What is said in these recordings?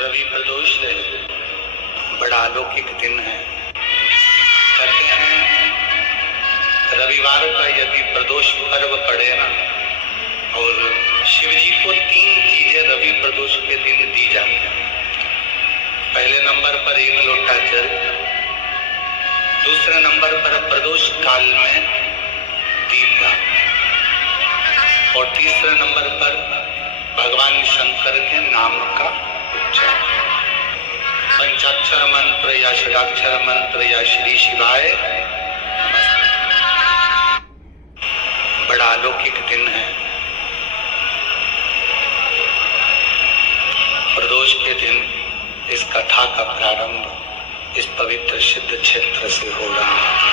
रवि प्रदोष बड़ा अलौकिक दिन है। कहते हैं रविवार का यदि प्रदोष पर्व पड़े ना, और शिव जी को 3 चीजें रवि प्रदोष के दिन दी जाती हैं। पहले नंबर पर 1 लोटा जल, दूसरे नंबर पर प्रदोष काल में दीपदान, और तीसरे नंबर पर भगवान शंकर के नाम का उच्चारण। पंचाक्षर मंत्र या षडाक्षर मंत्र या श्री शिवाय बड़ा अलौकिक दिन है। प्रदोष के दिन इस कथा का प्रारंभ इस पवित्र सिद्ध क्षेत्र से हो रहा है।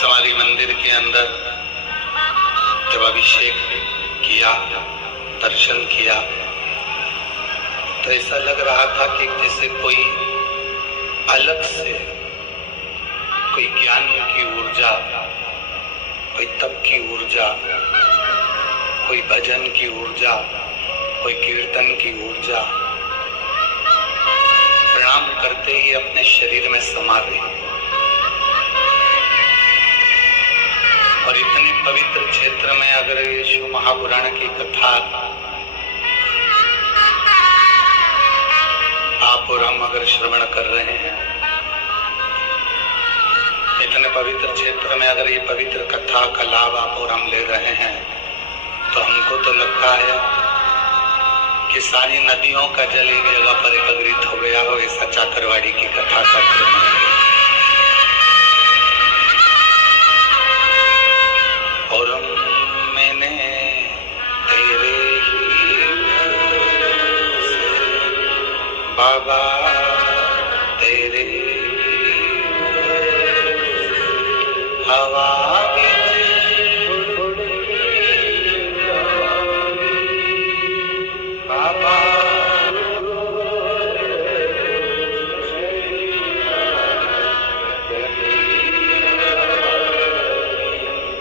समाधि मंदिर के अंदर जब अभिषेक किया, दर्शन किया, तो ऐसा लग रहा था कि जैसे कोई अलग से कोई ज्ञान की ऊर्जा, कोई तप की ऊर्जा, कोई भजन की ऊर्जा, कोई कीर्तन की ऊर्जा प्रणाम करते ही अपने शरीर में समा गई। और इतने पवित्र क्षेत्र में अगर शिव महापुराण की कथा आप और हम अगर श्रवण कर रहे हैं, इतने पवित्र क्षेत्र में अगर ये पवित्र कथा का लाभ आप और हम ले रहे हैं, तो हमको तो लगता है कि सारी नदियों का जल एक जगह पर एकत्रित हो गया हो, ऐसा चाकरवाड़ी की कथा का क्रम है। और मैंने तेरे बाबा तेरे हवा बाबा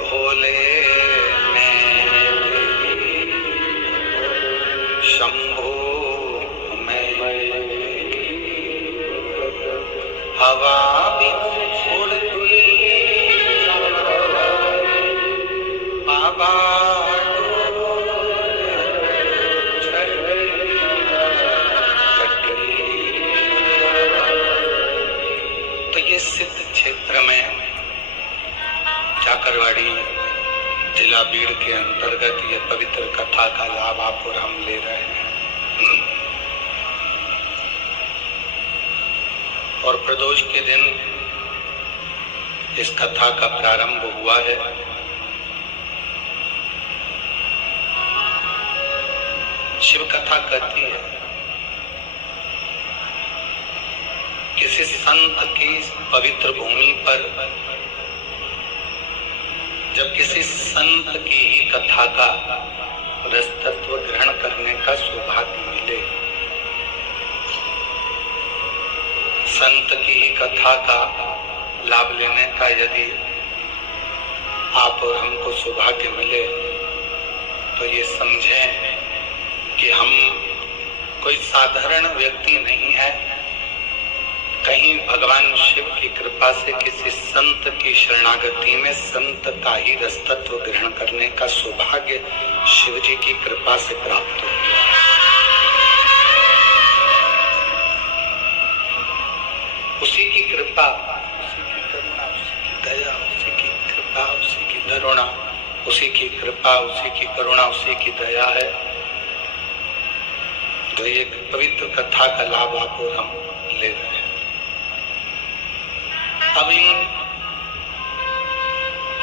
भोले शंभो में हवा भी उड़ती बाबा। तो ये सिद्ध क्षेत्र में चाकरवाड़ी जिला बीड़ के अंतर्गत ये पवित्र कथा का लाभ आप और हम ले रहे हैं। और प्रदोष के दिन इस कथा का प्रारंभ हुआ है। शिव कथा कहती है किसी संत की पवित्र भूमि पर जब किसी संत की ही कथा का रसतत्व ग्रहण करने का सौभाग्य मिले, संत की ही कथा का लाभ लेने का यदि आप और हमको सौभाग्य मिले, तो ये समझें कि हम कोई साधारण व्यक्ति नहीं है। कहीं भगवान शिव की कृपा से किसी संत की शरणागति में संत का ही रसतत्व ग्रहण करने का सौभाग्य शिव जी की कृपा से प्राप्त हो गया। उसी की कृपा, उसी की करुणा, उसी की दया, उसी की कृपा, उसी की करुणा, उसी की कृपा, उसी की करुणा, उसी की दया है जो एक पवित्र कथा का लाभ आप और हम ले रहे हैं। अब इन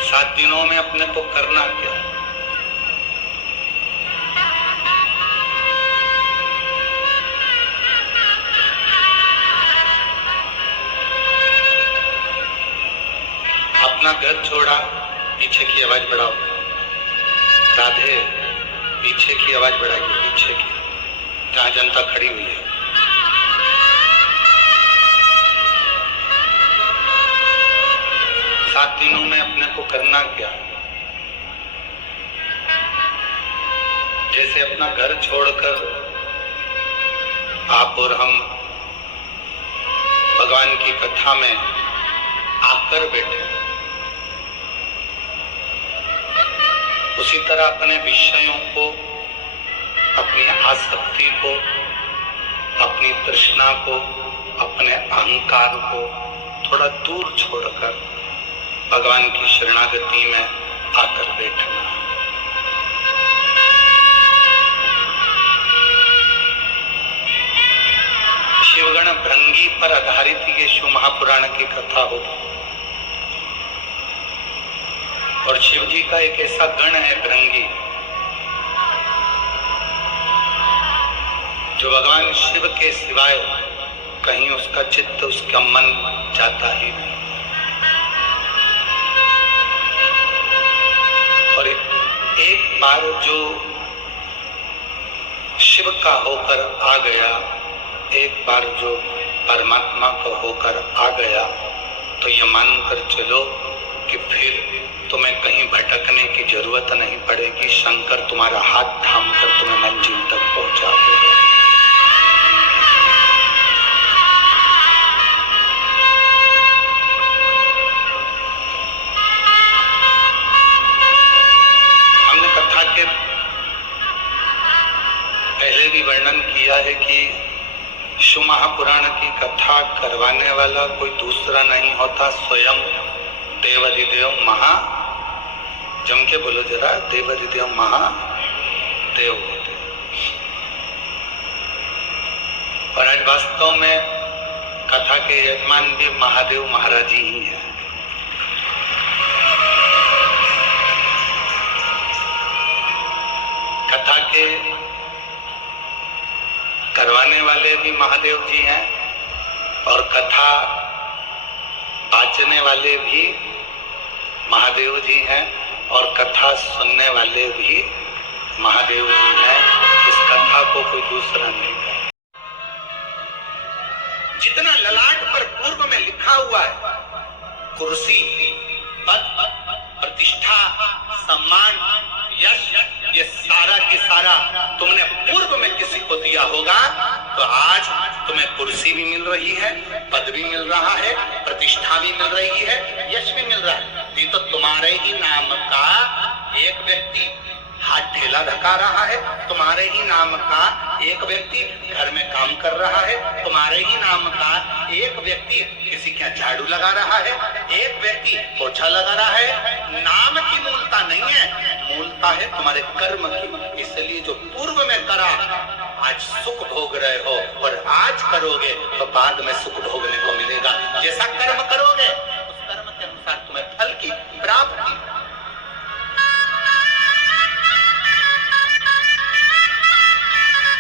7 दिनों में अपने को करना क्या? अपना घर छोड़ा, पीछे की आवाज बढ़ाओ। राधे, पीछे की आवाज बढ़ाइए, पीछे की, जहां जनता खड़ी हुई है। सात दिनों में अपने को करना क्या? जैसे अपना घर छोड़कर आप और हम भगवान की कथा में आकर बैठे, उसी तरह अपने विषयों को, अपनी आसक्ति को, अपनी तृष्णा को, अपने अहंकार को थोड़ा दूर छोड़कर भगवान की शरणागति में आकर बैठना। शिवगण भृंगी पर आधारित ये शिव महापुराण की कथा होगी और शिव जी का एक ऐसा गण है भृंगी, जो भगवान शिव के सिवाय कहीं उसका चित्त, उसका मन जाता ही नहीं। और एक बार जो शिव का होकर आ गया, एक बार जो परमात्मा का होकर आ गया, तो ये मानकर चलो कि फिर तुम्हें कहीं भटकने की जरूरत नहीं पड़ेगी। शंकर तुम्हारा हाथ थामकर तुम्हें मंजिल तक पहुंचा देगा। हमने कथा के पहले भी वर्णन किया है कि शिव महापुराण की कथा करवाने वाला कोई दूसरा नहीं होता, स्वयं देवाधिदेव महा, जम के बोलो जरा, देवाधिदेव महादेव होते। और आज वास्तव में कथा के यजमान भी महादेव महाराज ही हैं। कथा के करवाने वाले भी महादेव जी हैं और कथा बाचने वाले भी महादेव जी हैं और कथा सुनने वाले भी महादेव जी हैं। इस कथा को कोई दूसरा नहीं कर। जितना ललाट पर पूर्व में लिखा हुआ है, कुर्सी, पद, प्रतिष्ठा, सम्मान, यश, ये सारा की सारा तुमने पूर्व में किसी को दिया होगा, तो आज तुम्हें कुर्सी भी मिल रही है, पद भी मिल रहा है, प्रतिष्ठा भी मिल रही है, यश भी मिल रहा है। ये तो तुम्हारे ही नाम का एक व्यक्ति हाथ ठेला धका रहा है, तुम्हारे ही नाम का एक व्यक्ति घर में काम कर रहा है, तुम्हारे ही नाम का एक व्यक्ति किसी के झाड़ू लगा रहा है, एक व्यक्ति पोछा लगा रहा है। नाम की मूलता नहीं है, मूलता है तुम्हारे कर्म की। इसलिए जो पूर्व में करा आज सुख भोग रहे हो और आज करोगे तो बाद में सुख भोगने को मिलेगा। जैसा कर्म करोगे उस कर्म के अनुसार तुम्हें फल की प्राप्ति।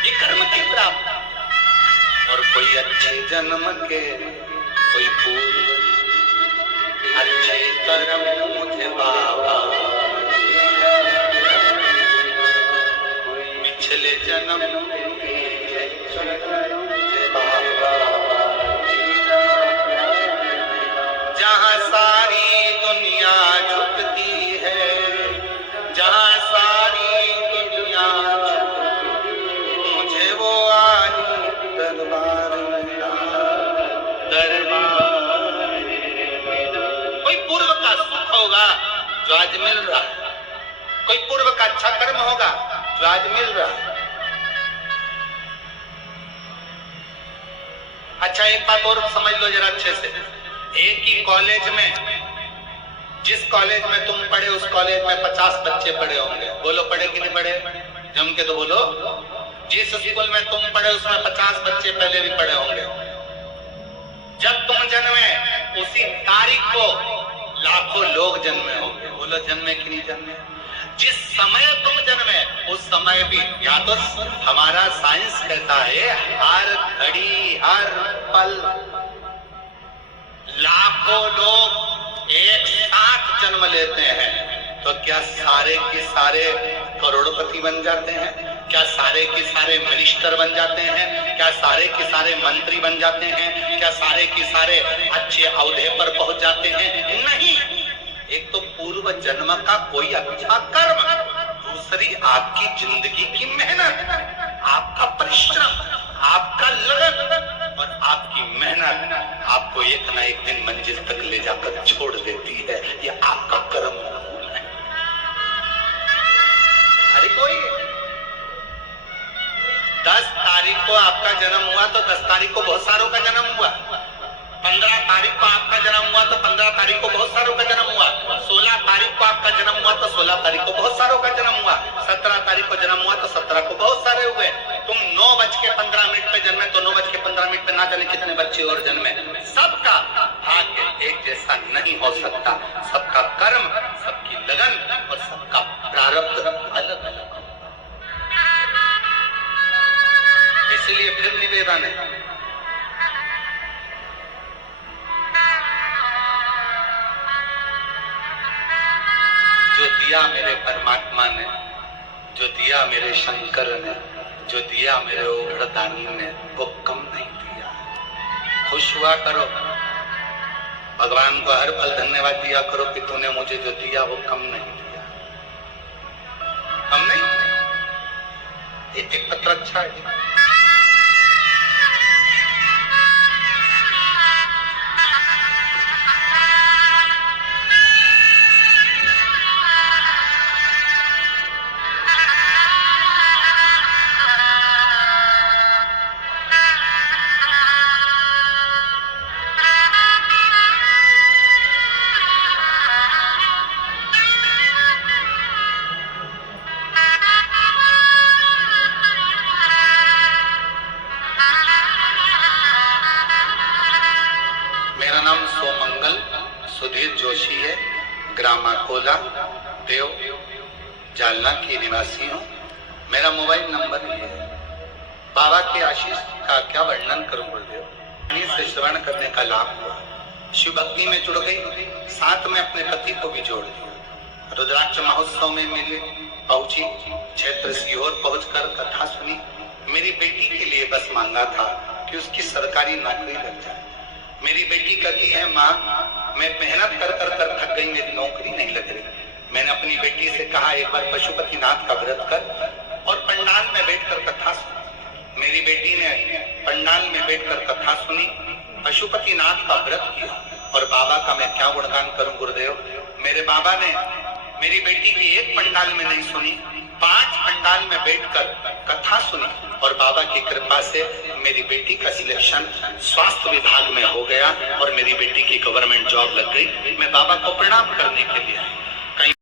ये कर्म की प्राप्ति। और कोई अच्छे जन्म के, कोई पूर्व अच्छे कर्म मुझे बाबा, पिछले जन्म मुझे बाबा, जहाँ सारी दुनिया झुकती है, जहाँ सारी दुनिया मुझे वो आनी दरबार कोई पूर्व का सुख होगा जो आज मिल रहा है, कोई पूर्व का अच्छा कर्म होगा जो आज मिल रहा है। अच्छा एक बात और समझ लो जरा अच्छे से। एक ही कॉलेज में, जिस कॉलेज में तुम पढ़े उस कॉलेज में 50 बच्चे पढ़े होंगे। बोलो पढ़े कि नहीं पढ़े? जम के तो बोलो। जिस स्कूल में तुम पढ़े उसमें 50 बच्चे पहले भी पढ़े होंगे। जब तुम जन्मे उसी तारीख को लाखों लोग जन्मे होंगे। बोलो जन्मे कि नहीं जन्मे? जिस समय तुम जन्मे उस समय भी, या तो हमारा साइंस कहता है हर घड़ी हर पल लाखों लोग एक साथ जन्म लेते हैं, तो क्या सारे के सारे करोड़पति बन जाते हैं? क्या सारे के सारे मिनिस्टर बन जाते हैं? क्या सारे के सारे मंत्री बन जाते हैं? क्या सारे के सारे अच्छे औहदे पर पहुंच जाते हैं? नहीं। एक तो पूर्व जन्म का कोई अच्छा कर्म, दूसरी आपकी जिंदगी की मेहनत, आपका परिश्रम, आपका 10 तारीख को आपका जन्म हुआ तो 10 तारीख को बहुत सारों का जन्म हुआ। 15 तारीख को आपका जन्म हुआ तो 15 तारीख को बहुत सारों का जन्म हुआ। 16 तारीख को आपका जन्म हुआ तो 16 तारीख को बहुत सारों का जन्म हुआ। 17 तारीख को जन्म हुआ तो 17 को बहुत सारे हुए। तुम 9:15 पे जन्मे तो 9:15 पे ना जाने कितने बच्चे और जन्मे। सबका भाग्य एक जैसा नहीं हो सकता, सबका कर्म, सबकी लगन और सबका प्रारब्ध अलग अलग। इसीलिए फिर निवेदन है, जो दिया मेरे परमात्मा ने, जो दिया मेरे शंकर ने, जो दिया मेरे ओघड़दानी ने, वो कम नहीं दिया। खुश हुआ करो, भगवान को हर पल धन्यवाद दिया करो कि तूने मुझे जो दिया वो कम नहीं दिया, कम नहीं। एक पत्र अच्छा है। सुधीर जोशी है, ग्राम अकोला, देव, जालना की निवासी हूँ। मेरा मोबाइल नंबर ये है। बाबा के आशीष का क्या वर्णन करूं गुरुदेव। से श्रवण करने का लाभ हुआ, शिव भक्ति में जुड़ गई, साथ में अपने पति को भी जोड़ दिया। रुद्राक्ष महोत्सव में मिले, पहुंची, क्षेत्र सीहोर पहुंचकर कथा सुनी। मेरी बेटी के लिए बस मांगा था कि उसकी सरकारी नौकरी लग जाए। मेरी बेटी कहती है, माँ मैं मेहनत कर कर कर थक गई, मेरी नौकरी नहीं लग रही। मैंने अपनी बेटी से कहा एक बार पशुपतिनाथ का व्रत कर और पंडाल में बैठकर कथा सुन। मेरी बेटी ने पंडाल में बैठकर कथा सुनी, पशुपतिनाथ का व्रत किया। और बाबा का मैं क्या गुणगान करूं गुरुदेव। मेरे बाबा ने मेरी बेटी की एक पंडाल में नहीं सुनी, 5 पंडाल में बैठकर कथा सुनी। और बाबा की कृपा से मेरी बेटी का सिलेक्शन स्वास्थ्य विभाग में हो गया और मेरी बेटी की गवर्नमेंट जॉब लग गई। मैं बाबा को प्रणाम करने के लिए